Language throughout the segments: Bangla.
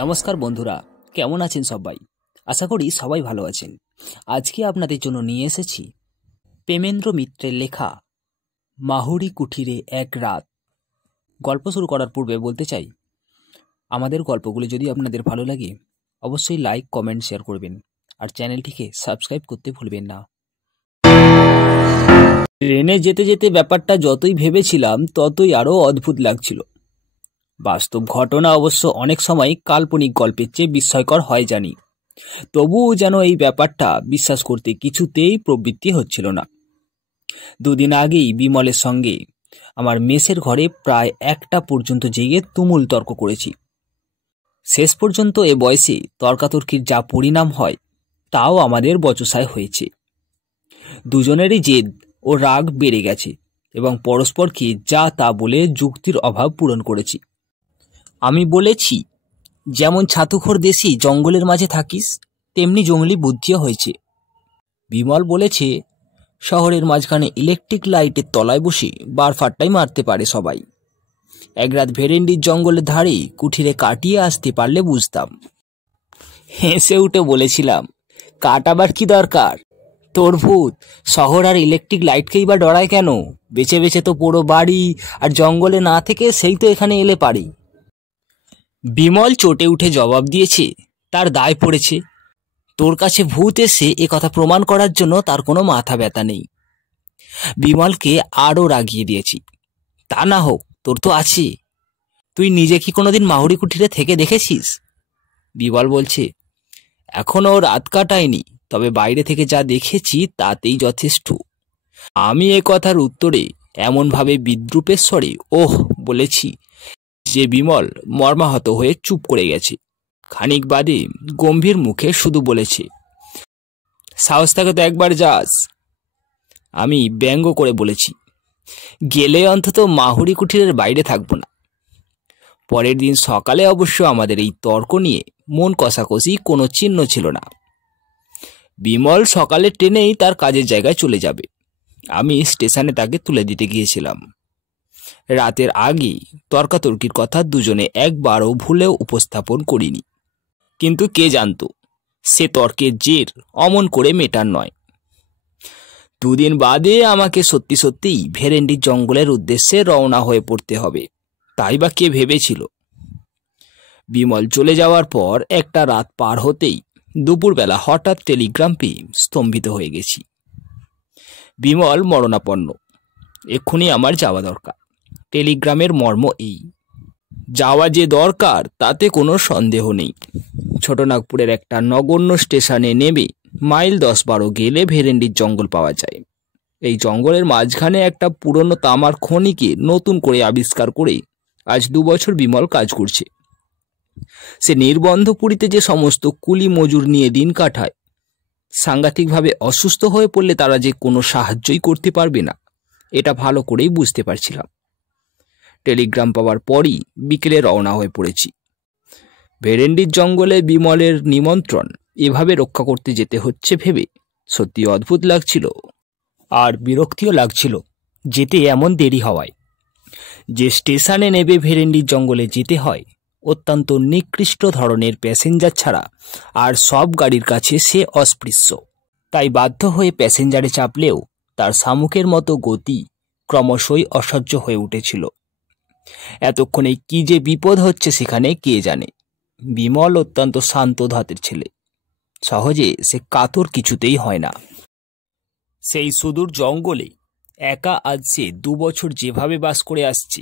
নমস্কার বন্ধুরা, কেমন আছেন সবাই? আশা করি সবাই ভালো আছেন। আজকে আপনাদের জন্য নিয়ে এসেছি প্রেমেন্দ্র মিত্রের লেখা মাহুরি কুঠিরে এক রাত। গল্প শুরু করার পূর্বে বলতে চাই, আমাদের গল্পগুলি যদি আপনাদের ভালো লাগে অবশ্যই লাইক, কমেন্ট, শেয়ার করবেন আর চ্যানেলটিকে সাবস্ক্রাইব করতে ভুলবেন না। ট্রেনে যেতে যেতে ব্যাপারটা যতই ভেবেছিলাম ততই আরও অদ্ভুত লাগছিল। বাস্তব ঘটনা অবশ্য অনেক সময় কাল্পনিক গল্পের চেয়ে বিস্ময়কর হয় জানি, তবুও যেন এই ব্যাপারটা বিশ্বাস করতে কিছুতেই প্রবৃত্তি হচ্ছিল না। দুদিন আগেই বিমলের সঙ্গে আমার মেসের ঘরে প্রায় 1টা পর্যন্ত জেগে তুমুল তর্ক করেছি। শেষ পর্যন্ত এ বয়সে তর্কাতর্কির যা পরিণাম হয় তাও আমাদের বচসায় হয়েছে। দুজনেরই জেদ ও রাগ বেড়ে গেছে এবং পরস্পরকে যা তা বলে যুক্তির অভাব পূরণ করেছি। আমি বলেছি, যেমন ছাতুখোর দেশি জঙ্গলের মাঝে থাকিস তেমনি জঙ্গলি বুদ্ধিও হয়েছে। বিমল বলেছে, শহরের মাঝখানে ইলেকট্রিক লাইটের তলায় বসে বারফাট্টাই মারতে পারে সবাই। এক রাত ভেরেন্ডির জঙ্গলের ধারে কুঠিরে কাটিয়ে আসতে পারলে বুঝতাম। হেসে উঠে বলেছিলাম, কাটাবার কি দরকার? তোর ভূত শহর আর ইলেকট্রিক লাইটকেই বা ডরায় কেন? বেছে বেছে তো পুরো বাড়ি আর জঙ্গলে না থেকে সেই তো এখানে এলে পারি। বিমল চটে উঠে জবাব দিয়েছে, তার দায় পড়েছে। তোর কাছে ভূত এসে এ কথা প্রমাণ করার জন্য তার কোনো মাথা ব্যথা নেই। বিমলকে আরও রাগিয়ে দিয়েছি, তা না হোক, তোর তো আছে। তুই নিজে কি কোনোদিন মাহুরি কুঠিরে থেকে দেখেছিস? বিমল বলছে, এখনও রাত কাটায়নি, তবে বাইরে থেকে যা দেখেছি তাতেই যথেষ্ট। আমি এ কথার উত্তরে এমনভাবে বিদ্রূপের স্বরে ওহ বলেছি যে বিমল মর্মাহত হয়ে চুপ করে গেছে। খানিক বাদে গম্ভীর মুখে শুধু বলেছে, সাহস থাকে তো একবার যাস। আমি ব্যঙ্গ করে বলেছি, গেলে অন্তত মাহুরি কুঠিরের বাইরে থাকবো না। পরের দিন সকালে অবশ্য আমাদের এই তর্ক নিয়ে মন কষাকষি কোনো চিহ্ন ছিল না। বিমল সকালের ট্রেনেই তার কাজের জায়গায় চলে যাবে। আমি স্টেশনে তাকে তুলে দিতে গিয়েছিলাম। রাতের আগে তর্কাতর্কির কথা দুজনে একবারও ভুলেও উপস্থাপন করিনি, কিন্তু কে জানত সে তর্কের জের অমন করে মেটার নয়। দুদিন বাদে আমাকে সত্যি সত্যিই ভেরেন্ডির জঙ্গলের উদ্দেশ্যে রওনা হয়ে পড়তে হবে, তাই বা কে ভেবেছিল। বিমল চলে যাওয়ার পর একটা রাত পার হতেই দুপুরবেলা হঠাৎ টেলিগ্রাম পেয়ে স্তম্ভিত হয়ে গেছি। বিমল মরণাপন্ন, এক্ষুনি আমার যাওয়া দরকার। টেলিগ্রামের মর্ম এই, যাওয়া যে দরকার তাতে কোনো সন্দেহ নেই। ছোটনাগপুরের একটা নগণ্য স্টেশনে নেমে মাইল 10-12 গেলে ভেরেন্ডির জঙ্গল পাওয়া যায়। এই জঙ্গলের মাঝখানে একটা পুরনো তামার খনিকে নতুন করে আবিষ্কার করে আজ 2 বছর বিমল কাজ করছে। সে নির্বন্ধপুরীতে যে সমস্ত কুলি মজুর নিয়ে দিন কাটায়, সাংঘাতিকভাবে অসুস্থ হয়ে পড়লে তারা যে কোনো সাহায্যই করতে পারবে না, এটা ভালো করেই বুঝতে পারছিলাম। টেলিগ্রাম পাওয়ার পরই বিকেলে রওনা হয়ে পড়েছি। ভেরেন্ডির জঙ্গলে বিমলের নিমন্ত্রণ এভাবে রক্ষা করতে যেতে হচ্ছে ভেবে সত্যি অদ্ভুত লাগছিল, আর বিরক্তিও লাগছিল যেতে এমন দেরি হওয়ায়। যে স্টেশনে নেবে ভেরেন্ডির জঙ্গলে যেতে হয়, অত্যন্ত নিকৃষ্ট ধরনের প্যাসেঞ্জার ছাড়া আর সব গাড়ির কাছে সে অস্পৃশ্য। তাই বাধ্য হয়ে প্যাসেঞ্জারে চাপলেও তার শামুকের মতো গতি ক্রমশই অসহ্য হয়ে উঠেছিল। এতক্ষণে কি যে বিপদ হচ্ছে সেখানে কে জানে। বিমল অত্যন্ত শান্ত ধাতের ছেলে, সহজে সে কাতর কিছুতেই হয় না। সেই সুদূর জঙ্গলে একা আজ সে 2 বছর যেভাবে বাস করে আসছে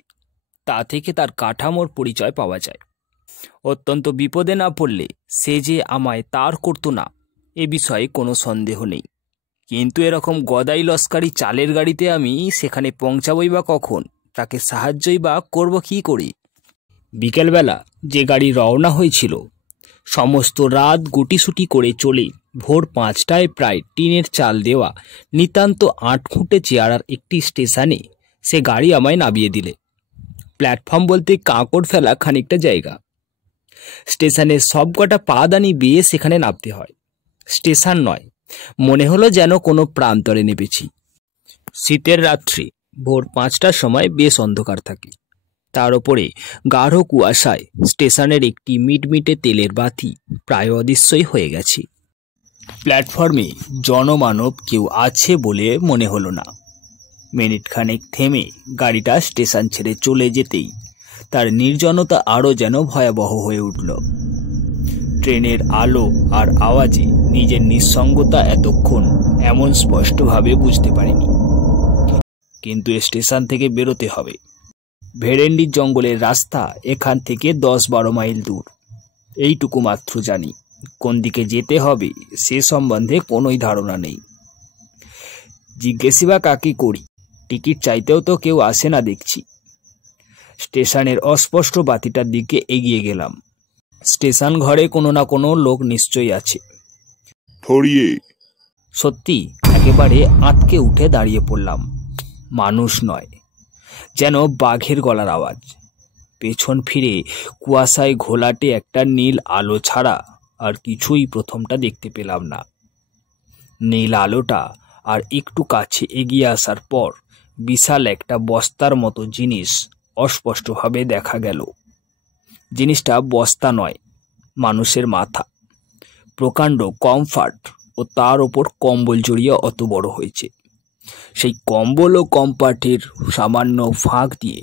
তা থেকে তার কাঠামোর পরিচয় পাওয়া যায়। অত্যন্ত বিপদে না পড়লে সে যে আমায় তার করতো না এ বিষয়ে কোনো সন্দেহ নেই, কিন্তু এরকম গদাই লস্কারি চালের গাড়িতে আমি সেখানে পৌঁছাবই বা কখন, তাকে সাহায্যই বা করব কি করে? বিকেলবেলা যে গাড়ি রওনা হয়েছিল সমস্ত রাত গুটিসুটি করে চলে ভোর 5টায় প্রায় টিনের চাল দেওয়া নিতান্ত 8 খুঁটে চেয়ারার একটি স্টেশনে সে গাড়ি আমায় নামিয়ে দিলে। প্ল্যাটফর্ম বলতে কাঁকড় ফেলা খানিকটা জায়গা। স্টেশনের সবকটা পাদানি বেয়ে সেখানে নামতে হয়। স্টেশন নয়, মনে হলো যেন কোনো প্রান্তরে নেমেছি। শীতের রাত্রি ভোর 5টার সময় বেশ অন্ধকার থাকে, তার ওপরে গাঢ় কুয়াশায় স্টেশনের একটি মিটমিটে তেলের বাতি প্রায় অদৃশ্যই হয়ে গেছে। প্ল্যাটফর্মে জনমানব কেউ আছে বলে মনে হলো না। মিনিটখানেক থেমে গাড়িটা স্টেশন ছেড়ে চলে যেতেই তার নির্জনতা আরও যেন ভয়াবহ হয়ে উঠল। ট্রেনের আলো আর আওয়াজে নিজের নিঃসঙ্গতা এতক্ষণ এমন স্পষ্টভাবে বুঝতে পারিনি। কিন্তু স্টেশন থেকে বেরোতে হবে। ভেরেন্ডির জঙ্গলের রাস্তা এখান থেকে 10-12 মাইল দূর। এইটুকু মাত্র জানি। কোন দিকে যেতে হবে সে সম্বন্ধে কোনোই ধারণা নেই। জিজ্ঞেসই বা কাকে করি? টিকিট চাইতেও তো কেউ আসে না দেখছি। স্টেশনের অস্পষ্ট বাতিটার দিকে এগিয়ে গেলাম। স্টেশন ঘরে কোনো না কোনো লোক নিশ্চয়ই আছে। সত্যি একেবারে আঁতকে উঠে দাঁড়িয়ে পড়লাম। মানুষ নয়, যেন বাঘের গলার আওয়াজ। পেছন ফিরে কুয়াশায় ঘোলাটে একটা নীল আলো ছাড়া আর কিছুই প্রথমটা দেখতে পেলাম না। নীল আলোটা আর একটু কাছে এগিয়ে আসার পর বিশাল একটা বস্তার মতো জিনিস অস্পষ্টভাবে দেখা গেল। জিনিসটা বস্তা নয়, মানুষের মাথা। প্রকাণ্ড কমফার্ট ও তার ওপর কম্বল জড়িয়ে অত বড় হয়েছে। সেই কম্বল ও কমফার্টের সামান্য ফাঁক দিয়ে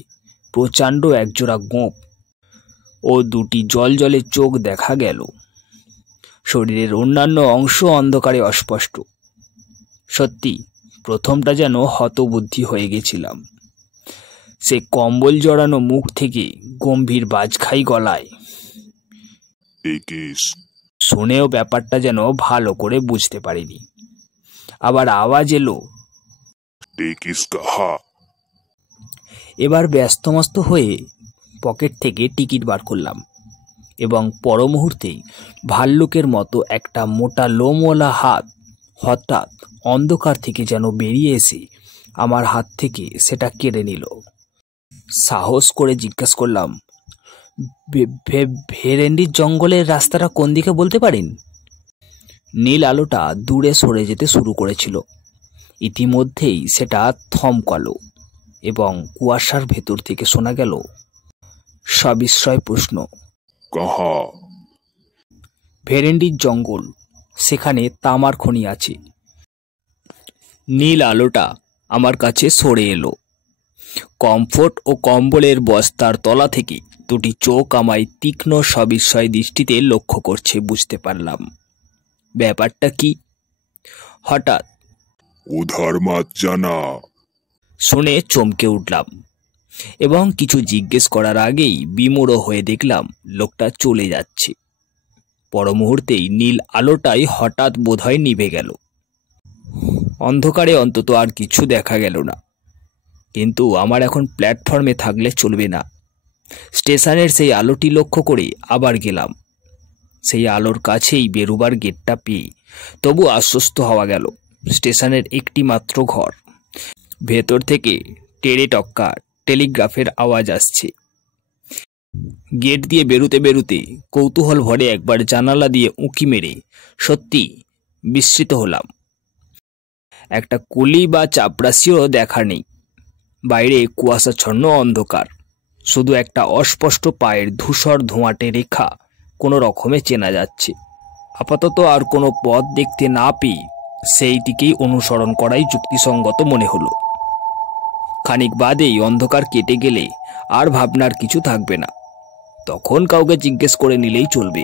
প্রচণ্ড একজোড়া গোঁপ ও দুটি জলজলে চোখ দেখা গেল। শরীরের অন্যান্য অংশ অন্ধকারে অস্পষ্ট। সত্যি প্রথমটা যেন হতবুদ্ধি হয়ে গেছিলাম। সে কম্বল জড়ানো মুখ থেকে গম্ভীর বাজখাই গলায়, শুনেও ব্যাপারটা যেন ভালো করে বুঝতে পারিনি। আবার আওয়াজ এলো, এবার ব্যস্তমস্ত হয়ে পকেট থেকে টিকিট বার করলাম এবং পর মুহূর্তেই ভাল্লুকের মতো একটা মোটা লোমওয়ালা হাত হঠাৎ অন্ধকার থেকে যেন বেরিয়ে এসে আমার হাত থেকে সেটা কেড়ে নিল। সাহস করে জিজ্ঞেস করলাম, ভেরেন্ডির জঙ্গলের রাস্তাটা কোন দিকে বলতে পারেন? নীল আলোটা দূরে সরে যেতে শুরু করেছিল। ইতিমধ্যেই সেটা থমকালো এবং কুয়াশার ভেতর থেকে শোনা গেল সবিস্ময় প্রশ্ন, ভেরেন্ডির জঙ্গল, সেখানে তামার খনি আছে। নীল আলোটা আমার কাছে সরে এলো। কমফোর্ট ও কম্বলের বস্তার তলা থেকে দুটি চোখ আমায় তীক্ষ্ণ সবিস্ময় দৃষ্টিতে লক্ষ্য করছে বুঝতে পারলাম। ব্যাপারটা কি? হঠাৎ শুনে চমকে উঠলাম এবং কিছু জিজ্ঞেস করার আগেই বিমূঢ় হয়ে দেখলাম লোকটা চলে যাচ্ছে। পর মুহূর্তেই নীল আলোটাই হঠাৎ বোধহয় নিভে গেল। অন্ধকারে অন্তত আর কিছু দেখা গেল না। কিন্তু আমার এখন প্ল্যাটফর্মে থাকলে চলবে না। স্টেশনের সেই আলোটি লক্ষ্য করে আবার গেলাম। সেই আলোর কাছেই বেরোবার গেটটা পেয়ে তবু আশ্বস্ত হওয়া গেল। স্টেশনের একটি মাত্র ঘর। ভেতর থেকে টেরে টক্কা টেলিগ্রাফের আওয়াজ আসছে। গেট দিয়ে বেরুতে বেরুতে কৌতূহল ভরে একবার জানালা দিয়ে উঁকি মেরে সত্যি বিস্মিত হলাম। একটা কুলি বা চাপরাশিও দেখা নেই। বাইরে কুয়াশাচ্ছন্ন অন্ধকার। শুধু একটা অস্পষ্ট পায়ের ধূসর ধোঁয়াটে রেখা কোনো রকমে চেনা যাচ্ছে। আপাতত আর কোনো পথ দেখতে না পেয়ে সেই দিকেই অনুসরণ করাই যুক্তিসঙ্গত মনে হলো। খানিক বাদেই অন্ধকার কেটে গেলে আর ভাবনার কিছু থাকবে না। তখন কাউকে জিজ্ঞেস করে নিলেই চলবে।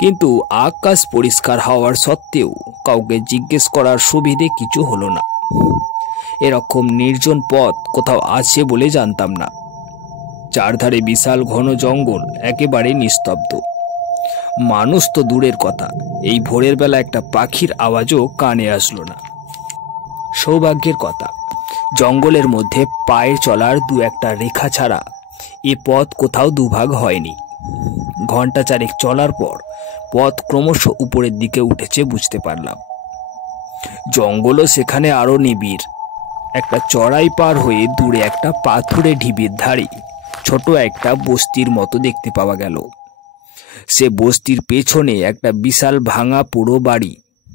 কিন্তু আকাশ পরিষ্কার হওয়ার সত্ত্বেও কাউকে জিজ্ঞেস করার সুবিধে কিছু হলো না। এরকম নির্জন পথ কোথাও আছে বলে জানতাম না। চারধারে বিশাল ঘন জঙ্গল, একেবারে নিস্তব্ধ। মানুষ তো দূরের কথা, এই ভোরের বেলা একটা পাখির আওয়াজও কানে আসলো না। সৌভাগ্যের কথা, জঙ্গলের মধ্যে পায়ে চলার দু একটা রেখা ছাড়া এ পথ কোথাও দুভাগ হয়নি। ঘন্টা চারেক চলার পর পথ ক্রমশ উপরের দিকে উঠেছে বুঝতে পারলাম। জঙ্গলও সেখানে আরো নিবিড়। একটা চড়াই পার হয়ে দূরে একটা পাথুরে ঢিবির ধারে ছোট একটা বস্তির মতো দেখতে পাওয়া গেল। সে বস্তির পেছনে একটা বিশাল ভাঙা পুরো বাড়ি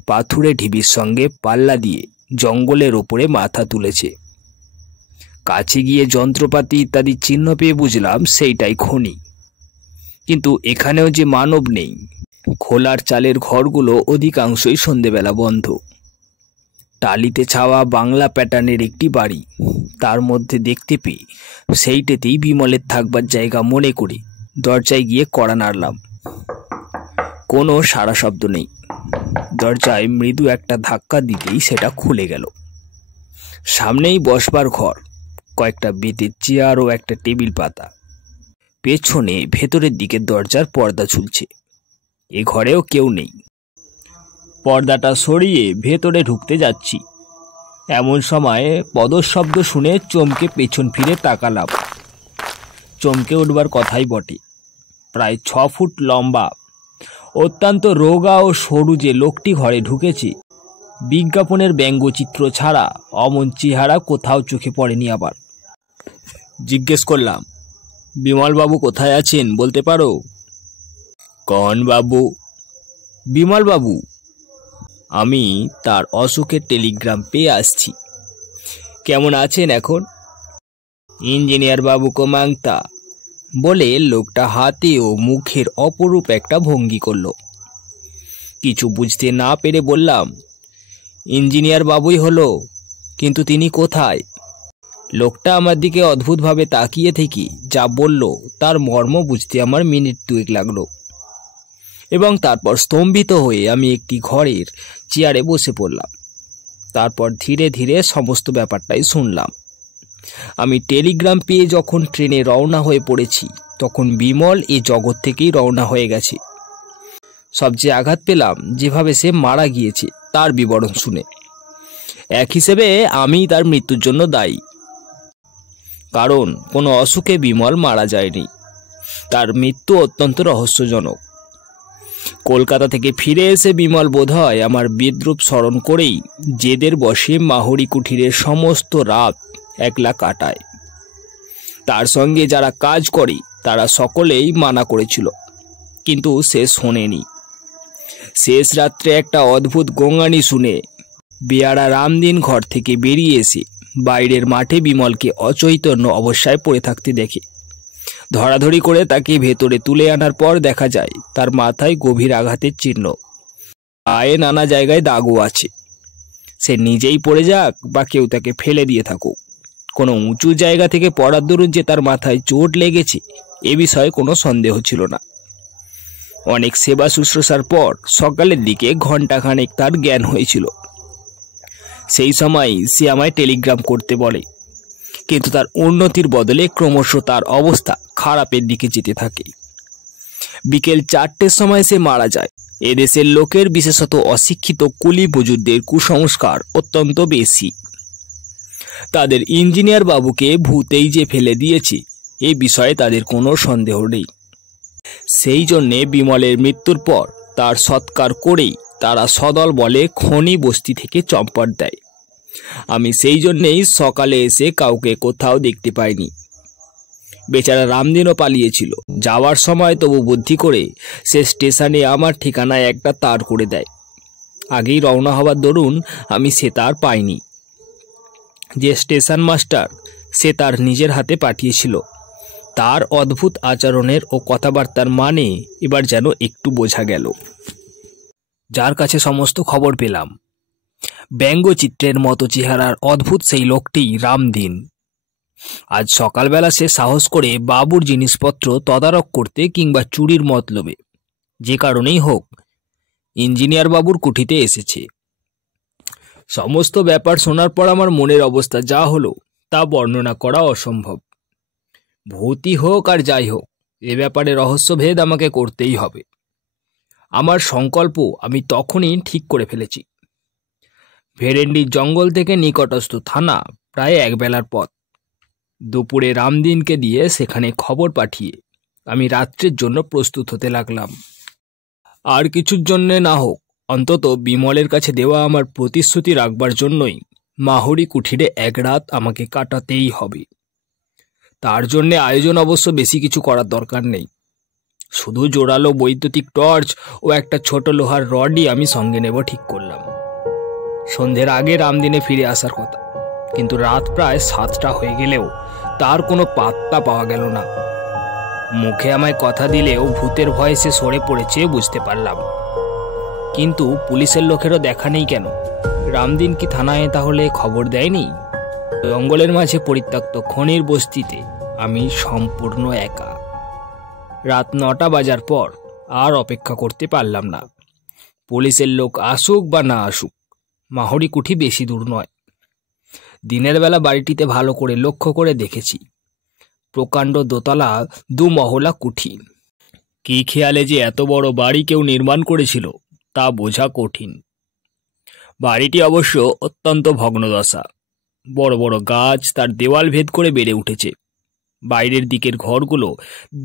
পাথুরে ঢিবির সঙ্গে পাল্লা দিয়ে জঙ্গলের ওপরে মাথা তুলেছে। কাছে গিয়ে যন্ত্রপাতি ইত্যাদি চিহ্ন পেয়ে বুঝলাম সেইটাই খনি। কিন্তু এখানেও যে মানব নেই। খোলার চালের ঘরগুলো অধিকাংশই সন্ধেবেলা বন্ধ। টালিতে ছাওয়া বাংলা প্যাটার্নের একটি বাড়ি, তার মধ্যে দেখতে পেয়ে সেইটাতেই বিমলের থাকবার জায়গা মনে করি দরজায় গিয়ে কড়া নাড়লাম। কোনো সাড়া শব্দ নেই। দরজায় মৃদু একটা ধাক্কা দিতেই সেটা খুলে গেল। সামনেই বসবার ঘর, কয়েকটা বেতের চেয়ার ও একটা টেবিল পাতা। পেছনে ভেতরের দিকে দরজার পর্দা ঝুলছে। এ ঘরেও কেউ নেই। পর্দাটা সরিয়ে ভেতরে ঢুকতে যাচ্ছি, এমন সময় পদশব্দ শুনে চমকে পেছন ফিরে তাকালাম। চমকে উঠবার কথাই বটে। প্রায় 6 ফুট লম্বা, অত্যন্ত রোগা ও সরু যে লোকটি ঘরে ঢুকেছে, বিজ্ঞাপনের ব্যঙ্গচিত্র ছাড়া অমন চেহারা কোথাও চোখে পড়েনি। আবার জিজ্ঞেস করলাম, বিমলবাবু কোথায় আছেন বলতে পারো? কন বাবু? বিমলবাবু। আমি তার অসুখের টেলিগ্রাম পেয়ে আসছি। কেমন আছেন এখন? ইঞ্জিনিয়ার বাবু কো মাংতা, বলে লোকটা হাতে ও মুখের অপরূপ একটা ভঙ্গি করল। কিছু বুঝতে না পেরে বললাম, ইঞ্জিনিয়ার বাবুই হলো, কিন্তু তিনি কোথায়? লোকটা আমার দিকে অদ্ভুতভাবে তাকিয়ে থেকে যা বলল তার মর্ম বুঝতে আমার মিনিট 2 লাগলো, এবং তারপর স্তম্ভিত হয়ে আমি একটি ঘরের চেয়ারে বসে পড়লাম। তারপর ধীরে ধীরে সমস্ত ব্যাপারটাই শুনলাম। আমি টেলিগ্রাম পেয়ে যখন ট্রেনে রওনা হয়ে পড়েছি, তখন বিমল এ জগৎ থেকেই রওনা হয়ে গেছে। সবচেয়ে আঘাত পেলাম যেভাবে সে মারা গিয়েছে তার বিবরণ শুনে। এক হিসেবে আমি তার মৃত্যুর জন্য দায়ী, কারণ কোনো অসুখে বিমল মারা যায়নি। তার মৃত্যু অত্যন্ত রহস্যজনক। কলকাতা থেকে ফিরে এসে বিমল বোধহয় আমার বিদ্রূপ স্মরণ করেই জেদের বসে মাহরি কুঠিরের সমস্ত রাত একলা কাটায়। তার সঙ্গে যারা কাজ করে তারা সকলেই মানা করেছিল, কিন্তু সে শোনেনি। শেষ রাত্রে একটা অদ্ভুত গোঙানি শুনে বেয়ারা রামদিন ঘর থেকে বেরিয়ে এসে বাইরের মাঠে বিমলকে অচৈতন্য অবস্থায় পড়ে থাকতে দেখে। ধরাধরি করে তাকে ভেতরে তুলে আনার পর দেখা যায় তার মাথায় গভীর আঘাতের চিহ্ন, পায়ে নানা জায়গায় দাগও আছে। সে নিজেই পড়ে যাক বা কেউ তাকে ফেলে দিয়ে থাকুক, কোনো উঁচু জায়গা থেকে পড়ার দরুন যে তার মাথায় চোট লেগেছে এ বিষয়ে কোনো সন্দেহ ছিল না। অনেক সেবা শুশ্রূষার পর সকালের দিকে ঘণ্টাখানেক তার জ্ঞান হয়েছিল। সেই সময় সে আমায় টেলিগ্রাম করতে বলে, কিন্তু তার উন্নতির বদলে ক্রমশ তার অবস্থা খারাপের দিকে যেতে থাকে। বিকেল 4টের সময় সে মারা যায়। এদেশের লোকের, বিশেষত অশিক্ষিত কুলি বুজুর্গদের কুসংস্কার অত্যন্ত বেশি। তাদের ইঞ্জিনিয়ার বাবুকে ভূতেই যে ফেলে দিয়েছে এ বিষয়ে তাদের কোনো সন্দেহ নেই। সেই জন্যে বিমলের মৃত্যুর পর তার সৎকার করেই তারা সদল বলে খনি বস্তি থেকে চম্পট দেয়। আমি সেই জন্যেই সকালে এসে কাউকে কোথাও দেখতে পাইনি। বেচারা রামদিনও পালিয়েছিল। যাওয়ার সময় তবু বুদ্ধি করে সে স্টেশনে আমার ঠিকানায় একটা তার করে দেয়। আগেই রওনা হবার দরুন আমি সে তার পাইনি। যে স্টেশন মাস্টার সে তার নিজের হাতে পাঠিয়েছিল। তার অদ্ভুত আচরণের ও কথাবার্তার মানে এবার যেন একটু বোঝা গেল। যার কাছে সমস্ত খবর পেলাম, ব্যঙ্গচিত্রের মতো চেহারার অদ্ভুত সেই লোকটি রামদিন। আজ সকালবেলা সে সাহস করে বাবুর জিনিসপত্র তদারক করতে কিংবা চুরির মতলবে যে কারণেই হোক ইঞ্জিনিয়ার বাবুর কুঠিতে এসেছে। সমস্ত ব্যাপার শোনার পর আমার মনের অবস্থা যা হলো তা বর্ণনা করা অসম্ভব। ভূতই হোক আর যাই হোক, এ ব্যাপারে রহস্যভেদ আমাকে করতেই হবে। আমার সংকল্প আমি তখনই ঠিক করে ফেলেছি। ভেরেন্ডির জঙ্গল থেকে নিকটস্থ থানা প্রায় 1 বেলার পথ। দুপুরে রামদিনকে দিয়ে সেখানে খবর পাঠিয়ে আমি রাত্রের জন্য প্রস্তুত হতে লাগলাম। আর কিছুর জন্যে না হোক, অন্তত বিমলের কাছে দেওয়া আমার প্রতিশ্রুতি রাখবার জন্যই মাহরি কুঠিরে 1 রাত আমাকে কাটাতেই হবে। তার জন্যে আয়োজন অবশ্য বেশি কিছু করার দরকার নেই। শুধু জোরালো বৈদ্যুতিক টর্চ ও একটা ছোট লোহার রডই আমি সঙ্গে নেব ঠিক করলাম। সন্ধ্যের আগে রামদিনে ফিরে আসার কথা, কিন্তু রাত প্রায় 7টা হয়ে গেলেও তার কোনো পাত্তা পাওয়া গেল না। মুখে আমায় কথা দিলেও ভূতের ভয়ে সে সরে পড়েছে বুঝতে পারলাম। কিন্তু পুলিশের লোকেরও দেখা নেই কেন? রামদিন কি থানায় তাহলে খবর দেয়নি? জঙ্গলের মাঝে পরিত্যক্ত খনির বস্তিতে আমি সম্পূর্ণ একা। রাত 9টা বাজার পর আর অপেক্ষা করতে পারলাম না। পুলিশের লোক আসুক বা না আসুক, মাহরি কুঠি বেশি দূর নয়। দিনের বেলা বাড়িটিতে ভালো করে লক্ষ্য করে দেখেছি। প্রকাণ্ড দোতলা 2 মহলা কুঠি। কি খেয়ালে যে এত বড় বাড়ি কেউ নির্মাণ করেছিল তা বোঝা কঠিন। বাড়িটি অবশ্য অত্যন্ত ভগ্নদশা। বড় বড় গাছ তার দেওয়াল ভেদ করে বেড়ে উঠেছে। বাইরের দিকের ঘরগুলো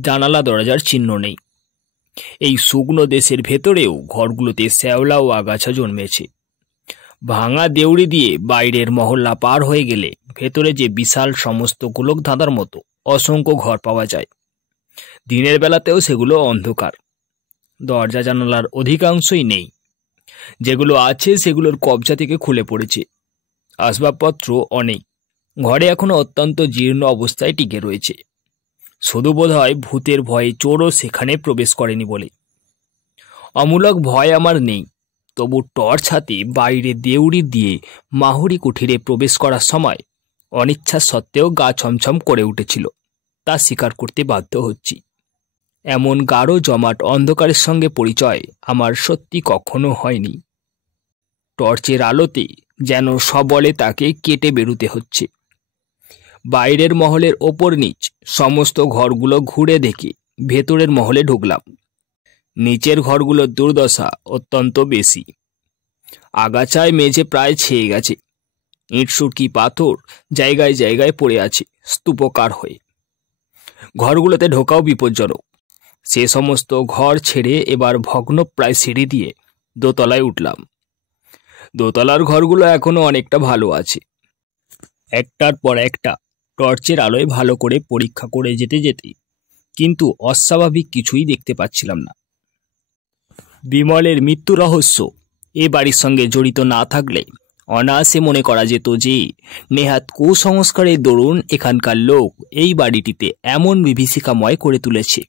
জানালা দরজার চিহ্ন নেই। এই শুকনো দেশের ভেতরেও ঘরগুলোতে শ্যাওলা ও আগাছা জন্মেছে। ভাঙা দেউড়ি দিয়ে বাইরের মহল্লা পার হয়ে গেলে ভেতরে যে বিশাল সমস্ত গোলক ধাঁধার মতো অসংখ্য ঘর পাওয়া যায়। দিনের বেলাতেও সেগুলো অন্ধকার। দরজা জানালার অধিকাংশই নেই। যেগুলো আছে সেগুলোর কবজা থেকে খুলে পড়েছে। আসবাবপত্র অনেক। ঘরে এখনো অত্যন্ত জীর্ণ অবস্থায় টিকে রয়েছে। শুধু বোধহয় ভূতের ভয়ে চোরও সেখানে প্রবেশ করেনি বলে। অমূলক ভয় আমার নেই, তবু টর্চ হাতে বাইরে দেউড়ি দিয়ে মাহুরি কুঠিরে প্রবেশ করার সময় অনিচ্ছা সত্ত্বেও গা ছমছম করে উঠেছিল, তা স্বীকার করতে বাধ্য হচ্ছি। এমন গাঢ় জমাট অন্ধকারের সঙ্গে পরিচয় আমার সত্যি কখনো হয়নি। টর্চের আলোতে যেন সবলে তাকে কেটে বেরুতে হচ্ছে। বাইরের মহলের ওপর নিচ সমস্ত ঘরগুলো ঘুরে দেখে ভেতরের মহলে ঢুকলাম। নিচের ঘরগুলোর দুর্দশা অত্যন্ত বেশি। আগাছায় মেঝে প্রায় ছেয়ে গেছে। ইঁটসুটকি পাথর জায়গায় জায়গায় পড়ে আছে স্তূপকার হয়ে। ঘরগুলোতে ঢোকাও বিপজ্জনক। সে সমস্ত ঘর ছেড়ে এবার ভগ্নপ্রায় সিঁড়ি দিয়ে দোতলায় উঠলাম। দোতলার ঘরগুলো এখনো অনেকটা ভালো আছে। একটার পর একটা টর্চের আলোয় ভালো করে পরীক্ষা করে যেতে যেতে কিন্তু অস্বাভাবিক কিছুই দেখতে পাচ্ছিলাম না। বিমলের মৃত্যু রহস্য এ বাড়ির সঙ্গে জড়িত না থাকলে অনায়াসে মনে করা যেত যে নেহাত কুসংস্কারের দরুন এখানকার লোক এই বাড়িটিতে এমন বিভীষিকাময় করে তুলেছে।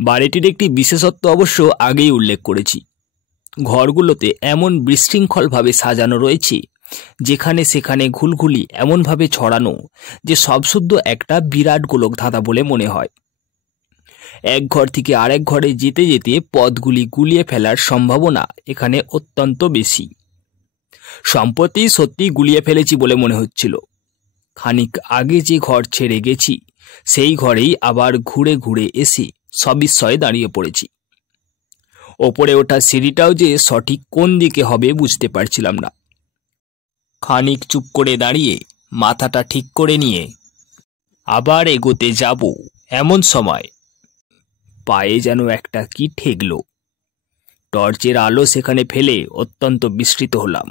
বাড়িটির একটি বিশেষত্ব অবশ্য আগেই উল্লেখ করেছি। ঘরগুলোতে এমন বিশৃঙ্খলভাবে সাজানো রয়েছে, যেখানে সেখানে ঘুলঘুলি এমনভাবে ছড়ানো যে সবশুদ্ধ একটা বিরাট গোলক ধাঁধা বলে মনে হয়। এক ঘর থেকে আরেক ঘরে যেতে যেতে পথগুলি গুলিয়ে ফেলার সম্ভাবনা এখানে অত্যন্ত বেশি। সম্প্রতি সত্যি গুলিয়ে ফেলেছি বলে মনে হচ্ছিল। খানিক আগে যে ঘর ছেড়ে গেছি সেই ঘরেই আবার ঘুরে ঘুরে এসে সবিস্ময়ে দাঁড়িয়ে পড়েছি। ওপরে ওঠা সিঁড়িটাও যে সঠিক কোন দিকে হবে বুঝতে পারছিলাম না। খানিক চুপ করে দাঁড়িয়ে মাথাটা ঠিক করে নিয়ে আবার এগোতে যাব এমন সময় পায়ে যেন একটা কি ঠেকল। টর্চের আলো সেখানে ফেলে অত্যন্ত বিস্মিত হলাম।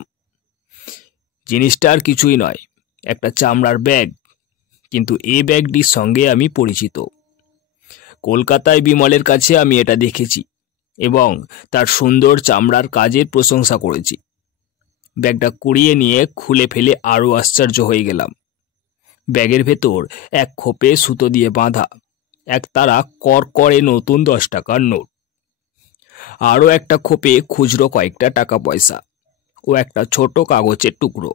জিনিসটা আর কিছুই নয়, একটা চামড়ার ব্যাগ। কিন্তু এই ব্যাগটির সঙ্গে আমি পরিচিত। কলকাতায় বিমলের কাছে আমি এটা দেখেছি এবং তার সুন্দর চামড়ার কাজের প্রশংসা করেছি। ব্যাগটা কুড়িয়ে নিয়ে খুলে ফেলে আরও আশ্চর্য হয়ে গেলাম। ব্যাগের ভেতর এক খোপে সুতো দিয়ে বাঁধা এক তারা করকরে নতুন 10 টাকার নোট। আরও একটা খোপে খুচরো কয়েকটা টাকা পয়সা ও একটা ছোট কাগজের টুকরো।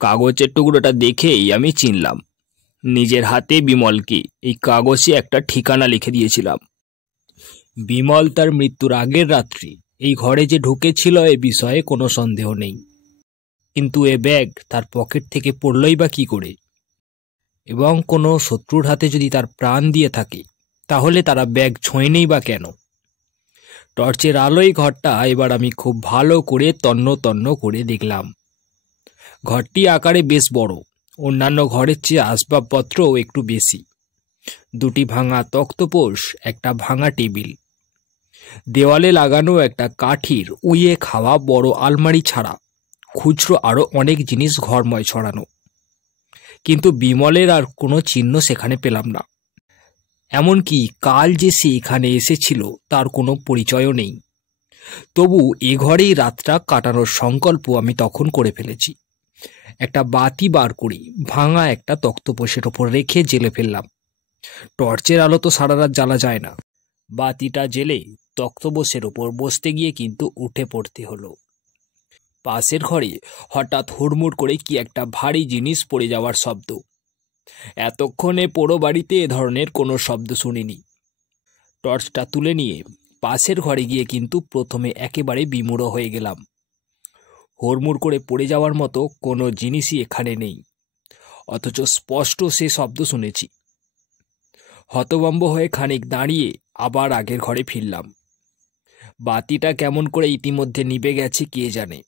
কাগজের টুকরোটা দেখেই আমি চিনলাম। নিজের হাতে বিমলকে এই কাগজে একটা ঠিকানা লিখে দিয়েছিলাম। বিমল তার মৃত্যুর আগের রাত্রি এই ঘরে যে ঢুকেছিল এ বিষয়ে কোনো সন্দেহ নেই। কিন্তু এ ব্যাগ তার পকেট থেকে পড়লই বা কী করে? এবং কোনো শত্রুর হাতে যদি তার প্রাণ দিয়ে থাকে তাহলে তারা ব্যাগ ছোঁয়নি বা কেন? টর্চের আলোয় ঘরটা এবার আমি খুব ভালো করে তন্ন তন্ন করে দেখলাম। ঘরটি আকারে বেশ বড়, অন্যান্য ঘরের চেয়ে আসবাবপত্রও একটু বেশি। 2টি ভাঙা তক্তপোষ, একটা ভাঙা টেবিল, দেওয়ালে লাগানো একটা কাঠির উইয়ে খাওয়া বড় আলমারি ছাড়া খুচরো আরও অনেক জিনিস ঘরময় ছড়ানো। কিন্তু বিমলের আর কোনো চিহ্ন সেখানে পেলাম না। এমনকি কাল যে সে এখানে এসেছিল তার কোনো পরিচয়ও নেই। তবু এ ঘরেই রাতটা কাটানোর সংকল্প আমি তখন করে ফেলেছি। একটা বাতি বার করি, ভাঙা একটা তক্তপোষের ওপর রেখে জেলে ফেললাম। টর্চের আলো তো সারা রাত জ্বালা যায় না। বাতিটা জেলে তক্তপোষের ওপর বসতে গিয়ে কিন্তু উঠে পড়তে হলো। পাশের ঘরে হঠাৎ হুড়মুড় করে কি একটা ভারী জিনিস পড়ে যাওয়ার শব্দ। এতক্ষণে পোড়ো বাড়িতে এ ধরনের কোনো শব্দ শুনিনি। টর্চটা তুলে নিয়ে পাশের ঘরে গিয়ে কিন্তু প্রথমে একেবারে বিমূঢ় হয়ে গেলাম। হুড়মুড় করে পড়ে যাওয়ার মতো কোনো জিনিসই এখানে নেই, অথচ স্পষ্ট সে শব্দ শুনেছি। হতভম্ব হয়ে খানিক দাঁড়িয়ে আবার আগের ঘরে ফিরলাম। বাতিটা কেমন করে ইতিমধ্যে নিভে গেছে কে জানে।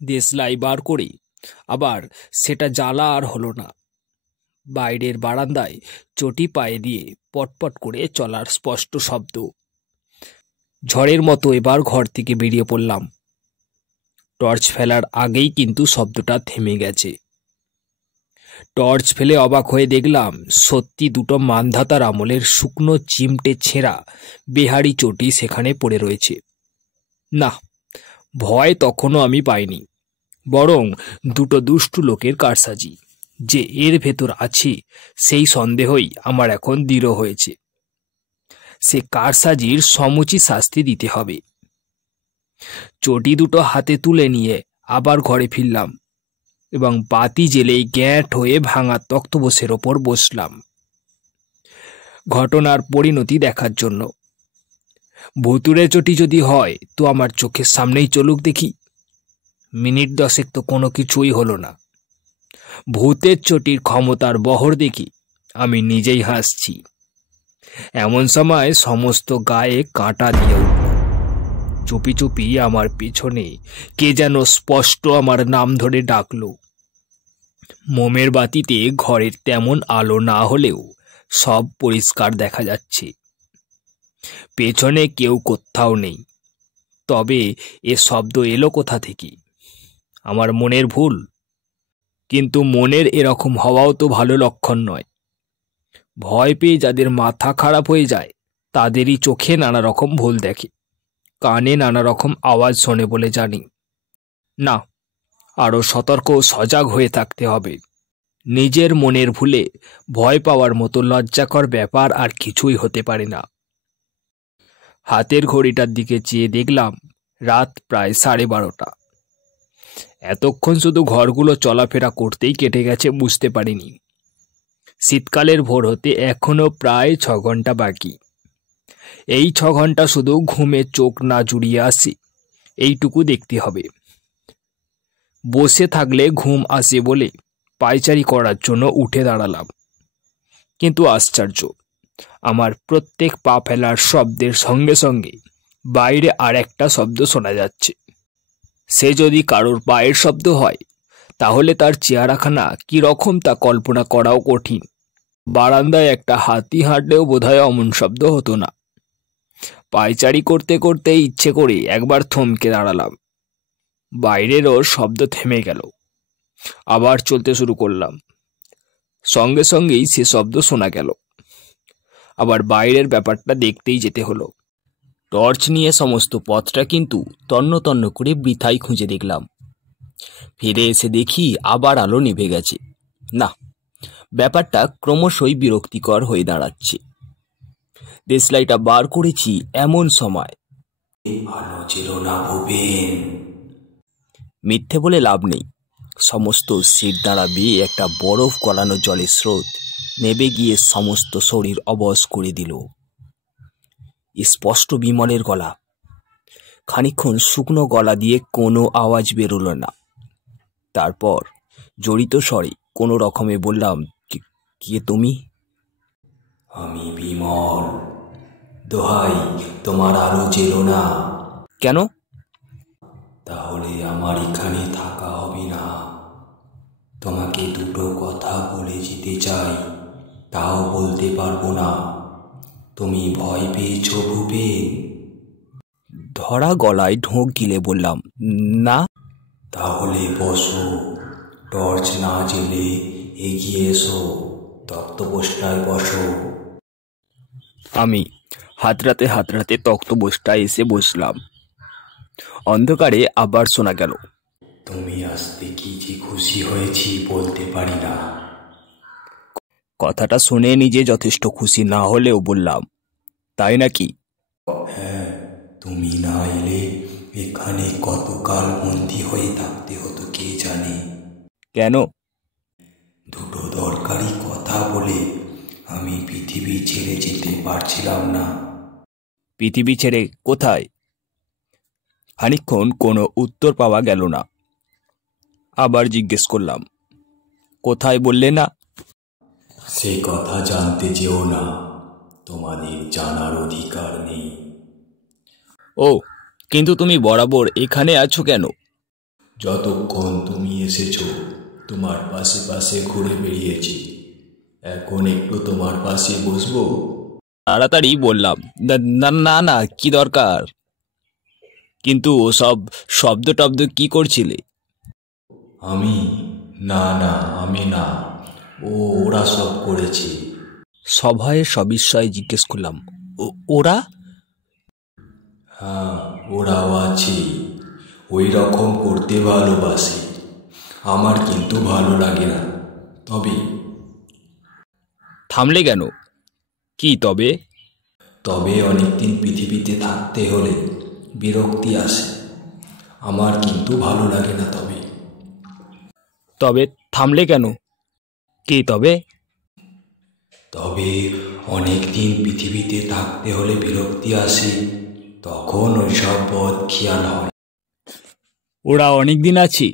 দেশলাই বার করে আবার সেটা জ্বালা আর হলো না। বাইরের বারান্দায় চটি পায়ে দিয়ে পটপট করে চলার স্পষ্ট শব্দ। ঝড়ের মতো এবার ঘর থেকে বেরিয়ে পড়লাম। টর্চ ফেলার আগেই কিন্তু শব্দটা থেমে গেছে। টর্চ ফেলে অবাক হয়ে দেখলাম সত্যি দুটো মানধাতার আমলের শুকনো চিমটে ছেঁড়া বেহারি চটি সেখানে পড়ে রয়েছে। না, ভয় তখনও আমি পাইনি, বরং দুটো দুষ্টু লোকের কারসাজি যে এর ভেতর আছে সেই সন্দেহই আমার এখন দৃঢ় হয়েছে। সে কারসাজির সমুচিত শাস্তি দিতে হবে। চটি দুটো হাতে তুলে নিয়ে আবার ঘরে ফিরলাম এবং বাতি জেলেই গ্যাঁট হয়ে ভাঙা তক্তপোষের ওপর বসলাম ঘটনার পরিণতি দেখার জন্য। ভুতুড়ে চটি যদি হয় তো আমার চোখের সামনেই চলুক দেখি। মিনিট 10 তো কোনো কিছুই হলো না। ভূতের চটির ক্ষমতার বহর দেখি আমি নিজেই হাসছি। এমন সময় সমস্ত গায়ে কাঁটা দিয়ে উঠল। চুপি চুপি আমার পিছনে কে যেন স্পষ্ট আমার নাম ধরে ডাকলো। মোমের বাতিতে ঘরের তেমন আলো না হলেও সব পরিষ্কার দেখা যাচ্ছে। পেছনে কেউ কোথাও নেই। তবে এ শব্দ এলো কোথা থেকে? আমার মনের ভুল? কিন্তু মনের এরকম হওয়াও তো ভালো লক্ষণ নয়। ভয় পেয়ে যাদের মাথা খারাপ হয়ে যায় তাদেরই চোখে নানা রকম ভুল দেখে, কানে নানা রকম আওয়াজ শোনে বলে জানি। না, আরও সতর্ক ও সজাগ হয়ে থাকতে হবে। নিজের মনের ভুলে ভয় পাওয়ার মতো লজ্জাকর ব্যাপার আর কিছুই হতে পারে না। হাতের ঘড়িটার দিকে চেয়ে দেখলাম রাত প্রায় 12:30। এতক্ষণ শুধু ঘরগুলো চলাফেরা করতেই কেটে গেছে বুঝতে পারিনি। শীতকালের ভোর হতে এখনো প্রায় 6 ঘন্টা বাকি। এই 6 ঘন্টা শুধু ঘুমে চোখ না জুড়িয়ে আসি এইটুকু দেখতে হবে। বসে থাকলে ঘুম আসে বলে পায়চারি করার জন্য উঠে দাঁড়ালাম। কিন্তু আশ্চর্য, আমার প্রত্যেক পা ফেলার শব্দের সঙ্গে সঙ্গে বাইরে আর একটা শব্দ শোনা যাচ্ছে। সে যদি কারোর পায়ের শব্দ হয় তাহলে তার চেহারাখানা কীরকম তা কল্পনা করাও কঠিন। বারান্দায় একটা হাতি হাঁটলেও বোধহয় অমন শব্দ হতো না। পায়চারি করতে করতে ইচ্ছে করে একবার থমকে দাঁড়ালাম। বাইরেরও শব্দ থেমে গেল। আবার চলতে শুরু করলাম। সঙ্গে সঙ্গেই সে শব্দ শোনা গেল। আবার বাইরের ব্যাপারটা দেখতেই যেতে হলো। টর্চ নিয়ে সমস্ত পথটা কিন্তু তন্ন তন্ন করে বৃথাই খুঁজে দেখলাম। ফিরে এসে দেখি আবার আলো নিভে গেছে। না, ব্যাপারটা ক্রমশই বিরক্তিকর হয়ে দাঁড়াচ্ছে। দেশলাইটা বার করেছি এমন সময়, আলো ছিল না ভূপেন। মিথ্যে বলে লাভ নেই। সমস্ত সিট দ্বারা বেয়ে একটা বরফ গলানো জলের স্রোত নেবে গিয়ে সমস্ত শরীর অবশ করে দিল। স্পষ্ট বিমলের গলা। খানিকক্ষণ শুকনো গলা দিয়ে কোনো আওয়াজ বেরোল না। তারপর জড়িত স্বরে কোনো রকমে বললাম, কে তুমি? আমি বিমল। দোহাই তোমার আলো জেলো না। কেন? তাহলে আমার এখানে থাকা হবে না। তোমাকে দুটো কথা বলে যেতে চাই, তাও বলতে পারবো না। তুমি ভয় পেয়েছো ভূপেন? ধরা গলায় ঢোক গিলে বললাম, না। তাহলে বসো, টর্চ না জেলে এগিয়ে এসো, তক্তপোষটায় বসো। আমি হাতড়াতে হাতড়াতে তক্তপোষটায় এসে বসলাম। অন্ধকারে আবার শোনা গেল, তুমি আসতে কি যে খুশি হয়েছি বলতে পারি না। কথাটা শুনে নিজে যথেষ্ট খুশি না হলেও বললাম, তাই নাকি? হ্যাঁ, তুমি না এলে এখানে কতকাল বন্দি হয়ে থাকতে হতো কে জানে। কেন? দুটো দরকারি কথা বলে আমি পৃথিবী ছেড়ে যেতে পারছিলাম না। পৃথিবী ছেড়ে কোথায়? খানিকক্ষণ কোনো উত্তর পাওয়া গেল না। আবার জিজ্ঞেস করলাম, কোথায় বললে না? সে কথা জানতে যেও না, তোমাদের জানার অধিকার নেই। ও, কিন্তু তুমি বরাবর এখানে আছো কেন? যতক্ষণ তুমি এসেছো তোমার পাশে পাশে ঘুরে বেরিয়েছি, এখন একটু তোমার পাশে বসবো। তাড়াতাড়ি বললাম, না না না, কি দরকার? কিন্তু ওসব শব্দ টব্দ কি করছিলে? আমি আমি না, ওরা সব করেছে। সভয়ে সবিস্ময়ে জিজ্ঞেস করলাম, ওরা? হ্যাঁ, ওরাও আছে, ওই রকম করতে ভালোবাসে। আমার কিন্তু ভালো লাগে না। থামলে কেন? কি তবে? তবে অনেকদিন পৃথিবীতে থাকতে হলে বিরক্তি আসে, আমার কিন্তু ভালো লাগে না। তবে থামলে কেন? কি তবে? তবে অনেকদিন পৃথিবীতে থাকতে হলে বিরক্তি আসে, তখন ওইসব বদ খেয়াল হয়। ওরা অনেকদিন আছি?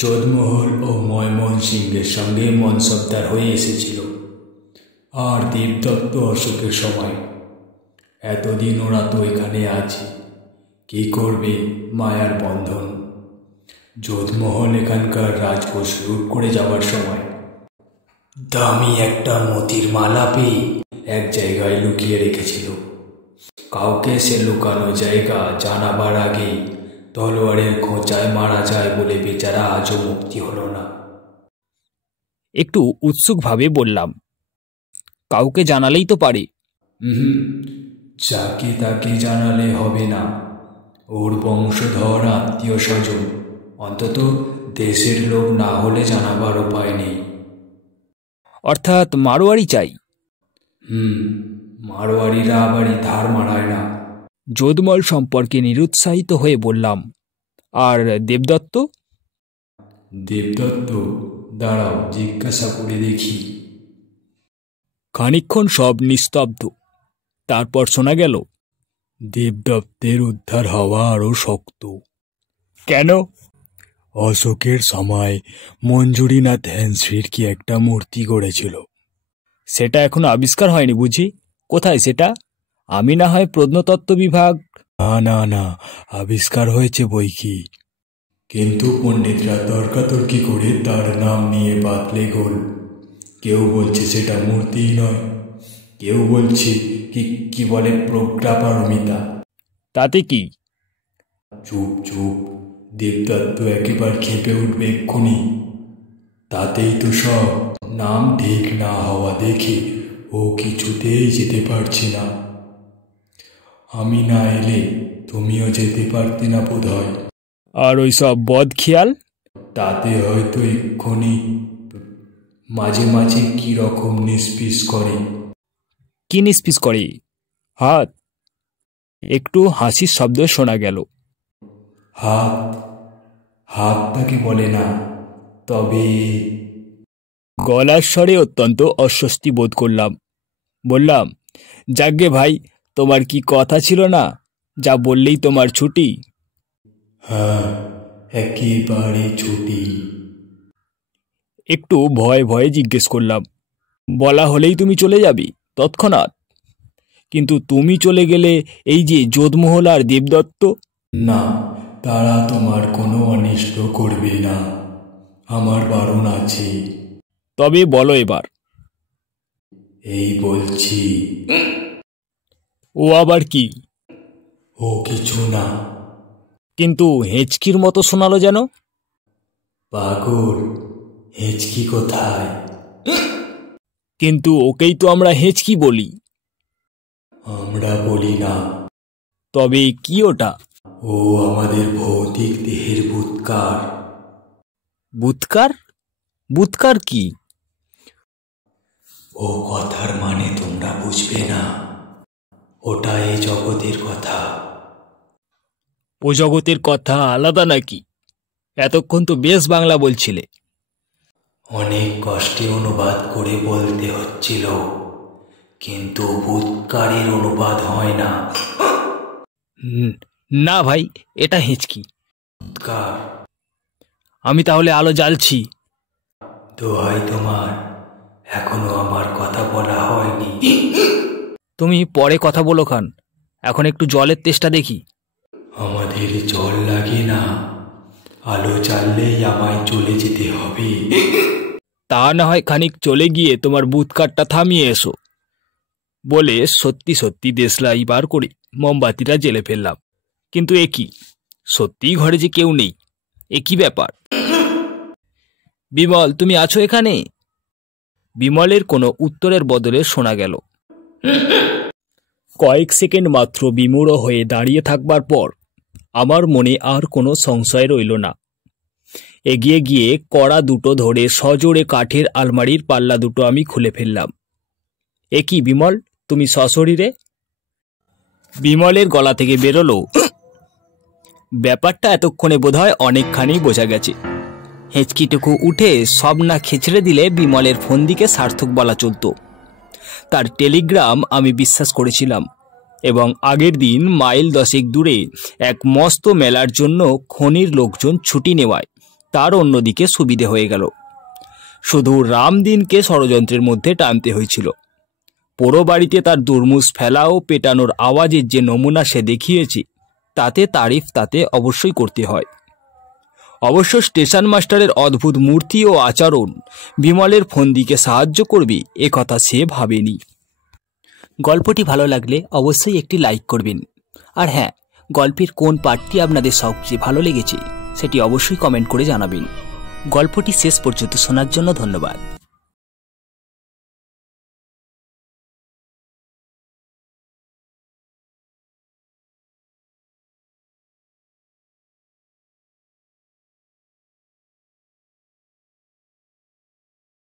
যোধমহল ও ময়মনসিংহের সঙ্গে মনসবদার হয়ে এসেছিল, আর দেবদত্ত অশোকের সময়। এতদিন ওরা তো এখানে আছে, কি করবে মায়ার বন্ধন। যোধমহল এখানকার রাজকোষ লুট করে যাওয়ার সময় দামি একটা মতির মালা পেয়ে এক জায়গায় লুকিয়ে রেখেছিল। কাউকে সে লুকানো জায়গা জানাবার আগে তলোয়ারের খোঁচায় মারা যায় বলে বেচারা আজও মুক্তি হলো না। একটু উৎসুকভাবে বললাম, কাউকে জানালেই তো পারে। যাকে তাকে জানালে হবে না, ওর বংশধর আত্মীয় স্বজন, অন্তত দেশের লোক না হলে জানাবার উপায় নেই। অর্থাৎ মারোয়ারি চাই? মারোয়ারিরা আবারই ধার মারায় না। যোধমল সম্পর্কে নিরুৎসাহিত হয়ে বললাম, আর দেবদত্ত? দেবদত্ত, দাঁড়াও জিজ্ঞাসা করে দেখি। খানিকক্ষণ সব নিস্তব্ধ। তারপর শোনা গেল, দেবদত্তের উদ্ধার হওয়া আরো শক্ত। কেন? অশোকের সময় মঞ্জুরীনাথ হ্যান্সফ্রির কি একটা মূর্তি গড়েছিল। সেটা এখনো আবিষ্কার হয়নি বুঝি? কোথায় সেটা? আমি না হয় প্রত্নতত্ত্ব বিভাগ। না, আবিষ্কার হয়েছে বই কি, কিন্তু পণ্ডিতরা তর্কাতর্কি করে তার নাম নিয়ে বাতলে গোল। কেউ বলছে সেটা মূর্তিই নয়, কেউ বলছে কি বলে প্রজ্ঞাপারমিতা। তাতে কি? চুপ, দেবদত্ত একেবারে খেপে উঠবে এক্ষুনি। তাতেই তো সব। নাম ঠিক না হওয়া দেখে ও কিছুতেই যেতে পারছে না। আমি না এলে তুমিও যেতে পারতে না বোধ হয়। আর ওই সব বদ খেয়াল? তাতে হয়তো এক্ষুনি মাঝে মাঝে কি রকম নিষ্পিস করে। কি নিষ্পিস করে? হাত? একটু হাসির শব্দ শোনা গেল। হাত তাকে বলে না, তবে। গলার স্বরে অত্যন্ত অস্বস্তি বোধ করলাম। বললাম, যাগ্গে ভাই, তোমার কি কথা ছিল না, যা বললেই তোমার ছুটি? হ্যাঁ, একেবারে ছুটি। একটু ভয়ে জিজ্ঞেস করলাম, বলা হলেই তুমি চলে যাবে তৎক্ষণাৎ? কিন্তু তুমি চলে গেলে এই যে যোধমহল আর দেবদত্ত? না, তারা তোমার কোনো অনিষ্ট করবে না, আমার বারণ আছে। তবে বলো এবার। এই বলছি। ও আবার কি? ও কিছু না। কিন্তু হেঁচকির মতো শোনালো যেন। পাগল, হেঁচকি কোথায়? কিন্তু ওকেই তো আমরা হেঁচকি বলি। আমরা বলি না। তবে কি ওটা? ও আমাদের ভৌতিক দেহের বুদ্ধি। ভূতকার। বুৎকার? বুৎকার কি? ও কথার মানে তোমরা বুঝবে না, ওটা এই জগতের কথা। ও জগতের কথা আলাদা নাকি? এতক্ষণ তো বেশ বাংলা বলছিলে। অনেক কষ্টে অনুবাদ করে বলতে হচ্ছিল, কিন্তু ভূতকারের অনুবাদ হয় না। না ভাই, এটা হেঁচকি। ভূতকার। আমি তাহলে আলো জ্বালছি। দোহাই তোমার, এখনো আমার কথা বলা হয়নি। তুমি পরে কথা বলো খান, এখন একটু জলের তেষ্টা দেখি। আমাদের জল লাগে না, আলো জ্বাললেই আমায় চলে যেতে হবে। তা না হয় খানিক চলে গিয়ে তোমার বুৎকারটা থামিয়ে এসো। বলে সত্যি সত্যি দেশলাই বার করে মোমবাতিটা জ্বেলে ফেললাম। কিন্তু এ কি, সত্যিই ঘরে যে কেউ নেই। এ কি ব্যাপার? বিমল, তুমি আছো এখানে? বিমলের কোনো উত্তরের বদলে শোনা গেল, কয়েক সেকেন্ড মাত্র বিমূঢ় হয়ে দাঁড়িয়ে থাকবার পর আমার মনে আর কোনো সংশয় রইল না। এগিয়ে গিয়ে কড়া দুটো ধরে সজোরে কাঠের আলমারির পাল্লা দুটো আমি খুলে ফেললাম। এ কি বিমল, তুমি সশরীরে? বিমলের গলা থেকে বেরোলো, ব্যাপারটা এতক্ষণে বোধহয় অনেকখানি বোঝা গেছে। হেঁচকিটুকু উঠে সব না খেচড়ে দিলে বিমলের ফোন দিকে সার্থক বলা চলত। তার টেলিগ্রাম আমি বিশ্বাস করেছিলাম, এবং আগের দিন মাইল 10 দূরে এক মস্ত মেলার জন্য খনির লোকজন ছুটি নেওয়ায় তার অন্যদিকে সুবিধে হয়ে গেল। শুধু রামদিনকে ষড়যন্ত্রের মধ্যে টানতে হয়েছিল। পোড়ো বাড়িতে তার দুর্মুষ ফেলা ও পেটানোর আওয়াজের যে নমুনা সে দেখিয়েছে, তাতে তারিফ তাতে অবশ্যই করতে হয়। অবশ্য স্টেশন মাস্টারের অদ্ভুত মূর্তি ও আচরণ বিমলের ফন্দিকে সাহায্য করবে এ কথা সে ভাবেনি। গল্পটি ভালো লাগলে অবশ্যই একটি লাইক করবেন। আর হ্যাঁ, গল্পের কোন পার্টটি আপনাদের সবচেয়ে ভালো লেগেছে সেটি অবশ্যই কমেন্ট করে জানাবেন। গল্পটি শেষ পর্যন্ত শোনার জন্য ধন্যবাদ।